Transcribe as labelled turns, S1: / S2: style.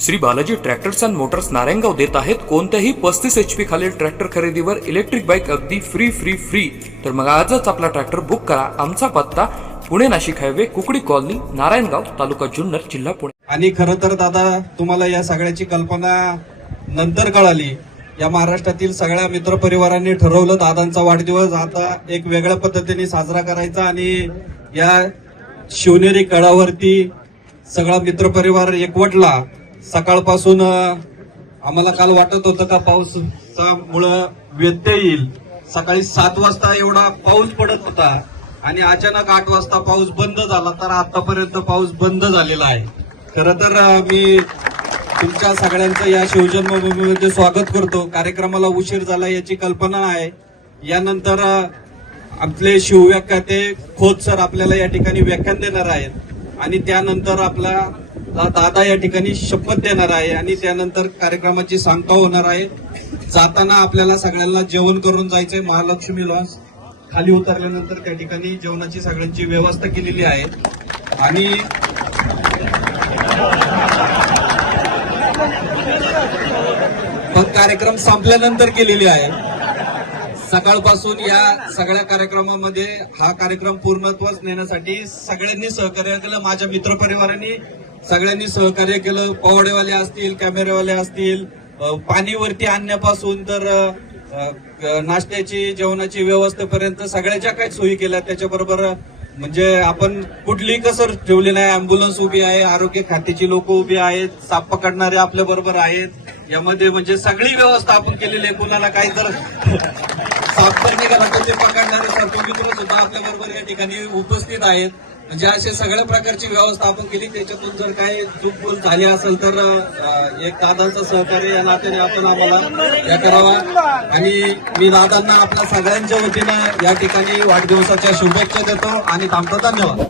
S1: Shri Balaji tractors and motors Narayangaon देत आहेत कोणत्याही पस्तीस एच पी खालील ट्रॅक्टर खरेदीवर इलेक्ट्रिक बाईक अगदी फ्री फ्री फ्री तर मग आजच आपला ट्रॅक्टर बुक करा. आमचा पत्ता पुणे नाशिक हायवे कुकडी कॉलनी नारायणगाव तालुका जुन्नर जिल्हा पुणे.
S2: आणि खरं तर दादा तुम्हाला या सगळ्याची कल्पना नंतर कळाली. या महाराष्ट्रातील सगळ्या मित्रपरिवारांनी ठरवलं दादांचा वाढदिवस. आता एक वेगळ्या पद्धतीने साजरा करायचा आणि या शिवनेरी कळावरती सगळा मित्रपरिवार एकवटला. सकाळपासून आम्हाला काल वाटत होतं का पावसामुळं व्यत्यय येईल. सकाळी सात वाजता एवढा पाऊस पडत होता आणि अचानक आठ वाजता पाऊस बंद झाला तर आतापर्यंत पाऊस बंद झालेला आहे. खर तर मी तुमच्या सगळ्यांचं या शिवजन्मभूमीमध्ये स्वागत करतो. कार्यक्रमाला उशीर झाला याची कल्पना आहे. यानंतर आपले शिवव्याख्याते खोत सर आपल्याला या ठिकाणी व्याख्यान देणार आहेत. आणि त्यानंतर आपला दादा या ठिकाणी शपथ देणार आहे आणि त्यानंतर कार्यक्रमाची सांगता होणार आहे. जाताना आपल्याला सगळ्यांना जेवण करून जायचंय महालक्ष्मी लॉन्स खाली उतरल्यानंतर त्या ठिकाणी जेवणाची सगळ्यांची व्यवस्था केलेली आहे. आणि मग कार्यक्रम संपल्यानंतर केलेली आहे. सकाळपासून या सगळ्या कार्यक्रमामध्ये हा कार्यक्रम पूर्णत्वास नेण्यासाठी सगळ्यांनी सहकार्य केलं. माझ्या मित्रपरिवारांनी सगळ्यांनी सहकार्य केलं. पवाडेवाले असतील कॅमेरेवाले असतील पाणीवरती आणण्यापासून तर नाश्त्याची जेवणाची व्यवस्थेपर्यंत सगळ्याच्या काही सोयी केल्या. त्याच्याबरोबर म्हणजे आपण कुठलीही कसर ठेवली नाही. अँब्युलन्स उभी आहे आरोग्य खात्याची लोक उभी आहेत साप पकडणारे आपल्या बरोबर आहेत. यामध्ये म्हणजे सगळी व्यवस्था आपण केलेली आहे. कुणाला काही जर साप तर निघाला तर ते पकडणारे सर्व मित्र सुद्धा आपल्या बरोबर या ठिकाणी उपस्थित आहेत. म्हणजे असे सगळ्या प्रकारची व्यवस्था आपण केली. त्याच्यातून जर काही चूकभूल झाली असेल तर एक दादांचं सहकार्य या नात्याने आपण आम्हाला या करावा. आणि मी दादांना आपल्या सगळ्यांच्या वतीनं या ठिकाणी वाढदिवसाच्या शुभेच्छा देतो आणि थांबतो. धन्यवाद.